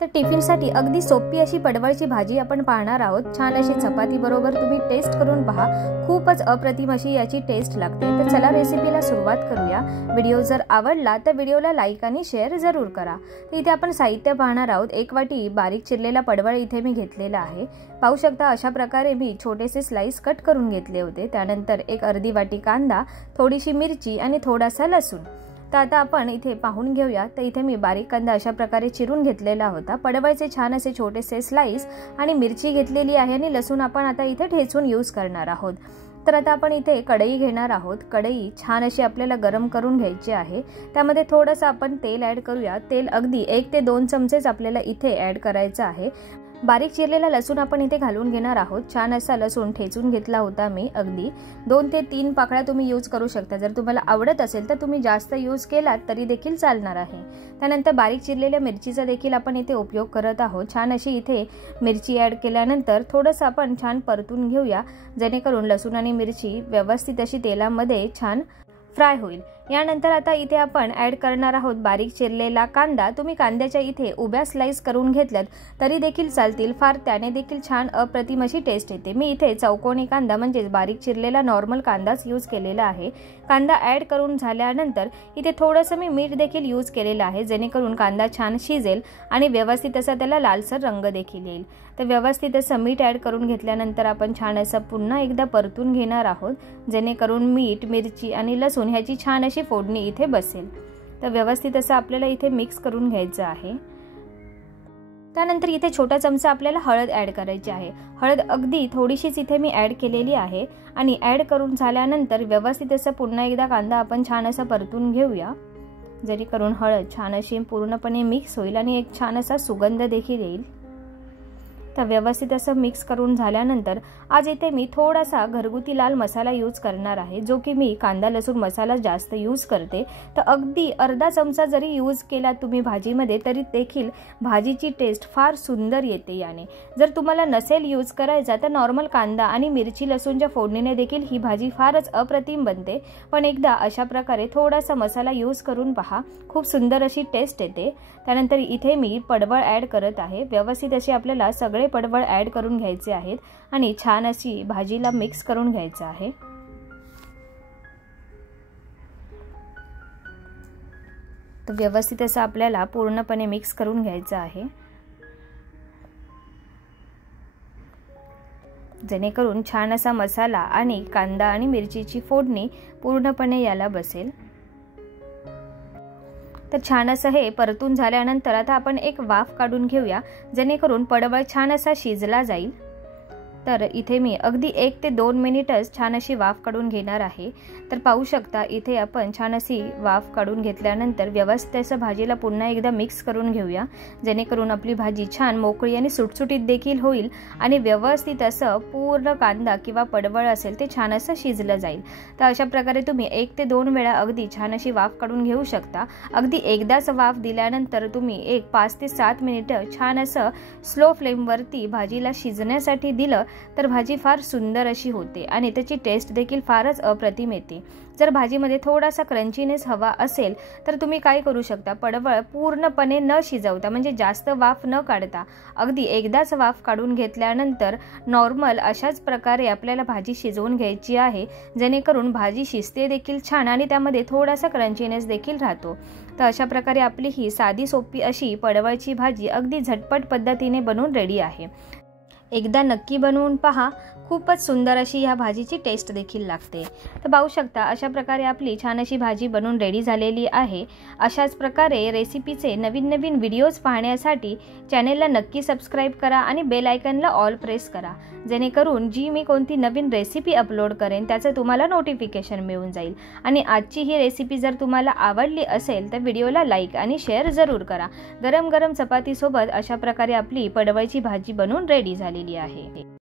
तर टिफिनसाठी अगदी सोपी अशी पडवळची भाजी आपण पाहणार आहोत। छान अशी चपाती बरोबर तुम्ही टेस्ट करून पहा, खूपच अप्रतिम अशी याची टेस्ट लागते। तर चला रेसिपीला सुरुवात करूया। व्हिडिओ जर आवडला तर व्हिडिओला लाईक आणि शेअर जरूर करा। तर इथे आपण साहित्य पाहणार आहोत। 1 वाटी बारीक चिरलेला पडवळ इथे मी घेतलेला आहे। पाहू शकता अशा प्रकारे मी छोटेसे स्लाइस कट करून घेतले होते। त्यानंतर 1 अर्धी वाटी कांदा, थोडीशी मिरची आणि थोडासा लसूण। तर आता आपण इथे पाहून घेऊया। तर इथे मी बारीक कांदा अशा प्रकारे चिरून घेतलेला होता। पडवळचे छान असे छोटेसे स्लाइस आणि मिरची घेतलेली आहे आणि लसूण आपण आता इथे ठेचून यूज करणार आहोत। तर आता आपण इथे कढई घेणार आहोत। कढई छान अशी आपल्याला गरम करून घ्यायची आहे। त्यामध्ये थोडंसं आपण तेल ॲड करूया। तेल अगदी 1 ते 2 चमचेच आपल्याला इथे ॲड करायचं आहे। बारीक चिरलेला लसूण आपण इथे घालून घेणार आहोत। छान असा लसूण ठेचून घेतला होता मी। अगदी 2 ते 3 पाकळ्या तुम्ही यूज करू शकता। जर तुम्हाला आवडत असेल तर तुम्ही जास्त यूज केलात तरी देखील चालणार आहे। त्यानंतर बारीक चिरलेल्या मिरचीचा देखील आपण इथे उपयोग करत आहोत। छान अशी इथे मिरची ॲड केल्यानंतर थोडंसं आपण छान परतून घेऊया, जेणेकरून लसूण आणि मिरची व्यवस्थित अशी तेलामध्ये छान फ्राय होईल। यानंतर आता इथे आपण ॲड करणार आहोत बारीक चिरलेला कांदा। तुम्ही कांद्याच्या इथे उभ्या स्लाइस करून घेतल्यात तरी देखील चालतील, फार त्याने देखील छान अप्रतिम अशी टेस्ट येते। मी इथे चौकोनी कांदा म्हणजे बारीक चिरलेला नॉर्मल कांदाच यूज केलेला आहे। कांदा ॲड करून झाल्यानंतर इथे थोडंसं मी मीठ देखील यूज केलेलं आहे, जेणेकरून कांदा छान शिजेल आणि व्यवस्थित असा त्याला लालसर रंग देखील येईल। तर व्यवस्थित असं मीठ ॲड करून घेतल्यानंतर आपण छान असं पुन्हा एकदा परतून घेणार आहोत, जेणेकरून मीठ, मिरची आणि लसूण ह्याची छान अशी फोडणी इथे बसेल। तर व्यवस्थित असं आपल्याला इथे मिक्स करून घ्यायचं आहे। त्यानंतर इथे छोटा चमचा आपल्याला हळद ॲड करायची आहे। हळद अगदी थोडीशीच इथे मी ॲड केलेली आहे आणि ॲड करून झाल्यानंतर व्यवस्थित असं पुन्हा एकदा कांदा आपण छान असा परतून घेऊया, जेणेकरून हळद छान अशी पूर्णपणे मिक्स होईल आणि एक छान असा सुगंध देखील येईल। तर व्यवस्थित असं मिक्स करून झाल्यानंतर आज इथे मी थोडासा घरगुती लाल मसाला यूज करणार आहे, जो की मी कांदा लसूण मसाला जास्त यूज करते। तर अगदी अर्धा चमचा जरी यूज केला तुम्ही भाजीमध्ये तरी देखील भाजीची टेस्ट फार सुंदर येते याने। जर तुम्हाला नसेल यूज करायचा तर नॉर्मल कांदा आणि मिरची लसूणच्या फोडणीने देखील ही भाजी फारच अप्रतिम बनते। पण एकदा अशा प्रकारे थोडासा मसाला यूज करून पहा, खूप सुंदर अशी टेस्ट येते। त्यानंतर इथे मी पडवळ ॲड करत आहे। व्यवस्थित अशी आपल्याला सगळे पडवळ ॲड करून घ्यायचे आहेत आणि छान अशी भाजीला मिक्स करून घ्यायचं आहे। तर व्यवस्थित असं आपल्याला पूर्णपणे मिक्स करून घ्यायचं आहे, जेणेकरून छान असा मसाला आणि कांदा आणि मिरचीची फोडणी पूर्णपणे याला बसेल। तर छान असं हे परतून झाल्यानंतर आता आपण एक वाफ काढून घेऊया, जेणेकरून पडवळ छान असा शिजला जाईल। तर इथे मी अगदी 1 ते 2 मिनिटच छान अशी वाफ काढून घेणार आहे। तर पाहू शकता इथे आपण छान अशी वाफ काढून घेतल्यानंतर व्यवस्थित असं भाजीला पुन्हा एकदा मिक्स करून घेऊया, जेणेकरून आपली भाजी छान मोकळी आणि सुटसुटीत देखील होईल आणि व्यवस्थित असं पूर्ण कांदा किंवा पडवळ असेल ते छान असं शिजलं जाईल। तर अशा प्रकारे तुम्ही 1 ते 2 वेळा अगदी छान अशी वाफ काढून घेऊ शकता। अगदी एकदाच वाफ दिल्यानंतर तुम्ही 5 ते 7 मिनिटं छान असं स्लो फ्लेमवरती भाजीला शिजण्यासाठी दिलं तर भाजी फार सुंदर अशी होते आणि त्याची टेस्ट देखील फारच अप्रतिम येते। जर भाजीमध्ये थोडासा क्रंचीनेस हवा असेल तर तुम्ही काय करू शकता, पडवळ पूर्णपणे न शिजवता म्हणजे जास्त वाफ न काढता अगदी एकदाच वाफ काढून घेतल्यानंतर नॉर्मल अशाच प्रकारे आपल्याला भाजी शिजवून घ्यायची आहे, जेणेकरून भाजी शिजते देखील छान आणि त्यामध्ये थोडासा क्रंचीनेस देखील राहतो। तर अशा प्रकारे आपली ही साधी सोपी अशी पडवळची भाजी अगदी झटपट पद्धतीने बनवून रेडी आहे। एकदा नक्की बनवून पहा, खूपच सुंदर अशी ह्या भाजीची टेस्ट देखील लागते। तर पाहू शकता अशा प्रकारे आपली छान अशी भाजी बनवून रेडी झालेली आहे। अशाच प्रकारे रेसिपीचे नवीन नवीन व्हिडिओज पाहण्यासाठी चॅनेलला नक्की सबस्क्राईब करा आणि बेल आयकॉनला ऑल प्रेस करा, जेणेकरून जी मी कोणती नवीन रेसिपी अपलोड करेन त्याचं तुम्हाला नोटिफिकेशन मिळून जाईल। आणि आजची ही रेसिपी जर तुम्हाला आवडली असेल तर व्हिडिओला लाईक आणि शेअर जरूर करा। गरम गरम चपातीसोबत अशा प्रकारे आपली पडवळची भाजी बनवून रेडी झालेली आहे।